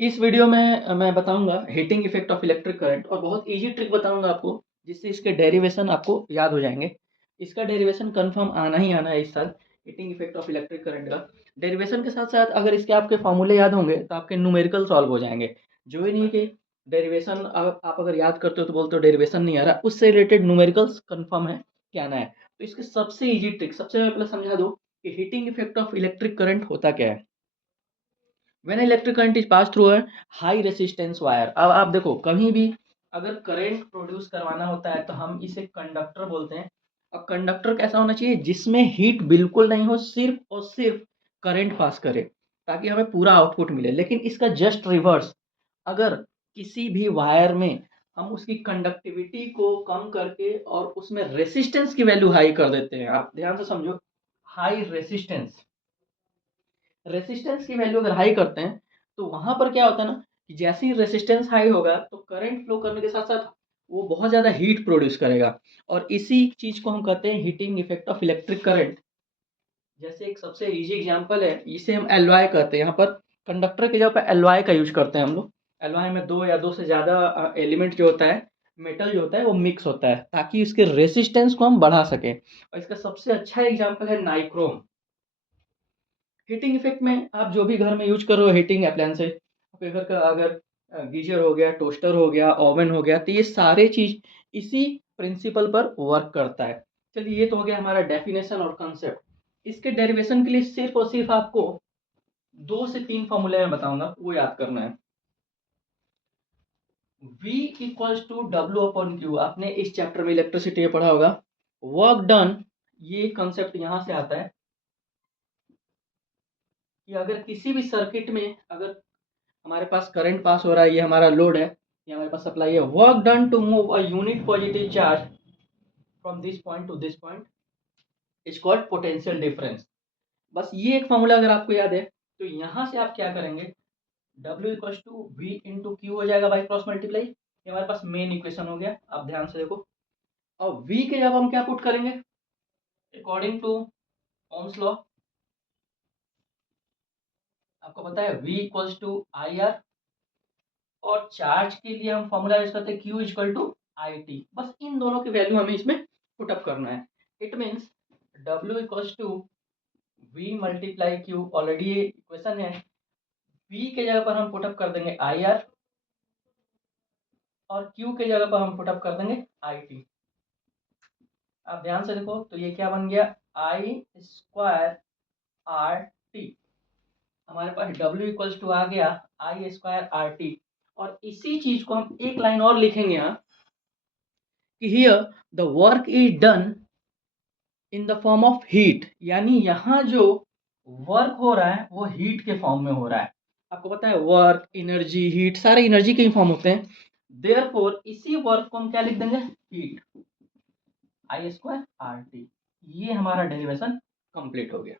इस वीडियो में मैं बताऊंगा heating effect of electric current और बहुत इजी ट्रिक बताऊंगा आपको जिससे इसके डेरिवेशन आपको याद हो जाएंगे। इसका डेरिवेशन कंफर्म आना ही आना है इस साल। Heating effect of electric current का डेरिवेशन के साथ साथ अगर इसके आपके फॉर्मूले याद होंगे तो आपके न्यूमेरिकल सॉल्व हो जाएंगे। जो ही नहीं कि डेरिवेशन आप अगर याद करते हो तो बोलते हो डेरिवेशन नहीं आ रहा, उससे रिलेटेड न्यूमेरिकल्स कंफर्म है क्या आना है। तो इसके सबसे इजी ट्रिक सबसे पहले समझा दो कि heating effect of electric current होता क्या है। When electric current is pass through a high resistance wire. अब आप देखो कहीं भी अगर करंट प्रोड्यूस करवाना होता है तो हम इसे कंडक्टर बोलते हैं। अब कंडक्टर कैसा होना चाहिए जिसमें हीट बिल्कुल नहीं हो, सिर्फ और सिर्फ करंट पास करे ताकि हमें पूरा आउटपुट मिले। लेकिन इसका जस्ट रिवर्स, अगर किसी भी वायर में हम उसकी कंडक्टिविटी को कम करके और उसमें रेसिस्टेंस की वैल्यू हाई कर देते हैं, आप ध्यान से समझो, हाई रेसिस्टेंस, रेसिस्टेंस की वैल्यू अगर हाई करते हैं तो वहां पर क्या होता है ना कि जैसे ही रेसिस्टेंस हाई होगा तो करंट फ्लो करने के साथ साथ वो बहुत ज़्यादा हीट प्रोड्यूस करेगा। और इसी चीज़ को हम कहते हैं heating effect of electric current. जैसे एक सबसे इजी एग्जांपल है, इसे हम एलवाई कहते हैं। यहाँ पर कंडक्टर की जगह पर एलवाई का यूज करते हैं हम लोग। एलवाई में दो या दो से ज़्यादा एलिमेंट जो होता है, मेटल जो होता है वो मिक्स होता है ताकि उसके रेसिस्टेंस को हम बढ़ा सकें। और इसका सबसे अच्छा एग्जाम्पल है नाइक्रोम। हीटिंग इफेक्ट में आप जो भी घर में यूज कर रहे हो हीटिंग अप्लायंसेज, आपके घर का अगर गीजर हो गया, टोस्टर हो गया, ओवन हो गया, तो ये सारे चीज इसी प्रिंसिपल पर वर्क करता है। चलिए ये तो हो गया हमारा डेफिनेशन और कंसेप्ट। इसके डेरिवेशन के लिए सिर्फ और सिर्फ आपको दो से तीन फॉर्मूले मैं बताऊंगा, वो याद करना है। V equals to W upon Q, आपने इस चैप्टर में इलेक्ट्रिसिटी में पढ़ा होगा। वर्क डन, ये कंसेप्ट यहां से आता है कि अगर किसी भी सर्किट में अगर हमारे पास करंट पास हो रहा है, ये हमारा लोड है, ये हमारे पास सप्लाई है, work done to move a unit positive charge from this point to this point is called potential difference. बस ये एक फॉर्मूला अगर आपको याद है तो यहां से आप क्या करेंगे, W equals to V into Q हो जाएगा बाई क्रॉस मल्टीप्लाई। ये हमारे पास मेन इक्वेशन हो गया, आप ध्यान से देखो। और V के जब हम क्या पुट करेंगे, अकॉर्डिंग टू ओम्स लॉ आपको पता है V equals to I R, और चार्ज के लिए हम फॉर्मूला यूज करते हैं Q equal to I T. बस इन दोनों की वैल्यू हमें इसमें पुटअप करना है। It means W equals to V multiply Q, already ये इक्वेशन है। V के जगह पर हम पुटअप कर देंगे आई आर, और Q के जगह पर हम पुटअप कर देंगे आई टी। आप ध्यान से देखो तो ये क्या बन गया, आई स्क्वायर आर टी। हमारे पास W इक्वल्स टू आ गया आई स्क्वायर आर टी। और इसी चीज को हम एक लाइन और लिखेंगे यहाँ कि here the work is done in the form of heat, यानी यहाँ जो वर्क हो रहा है वो हीट के फॉर्म में हो रहा है। आपको पता है वर्क, एनर्जी, हीट सारे एनर्जी के ही फॉर्म होते हैं। देयरफॉर इसी वर्क को हम क्या लिख देंगे, हीट, आई स्क्वायर आर टी। ये हमारा डेरिवेशन कंप्लीट हो गया।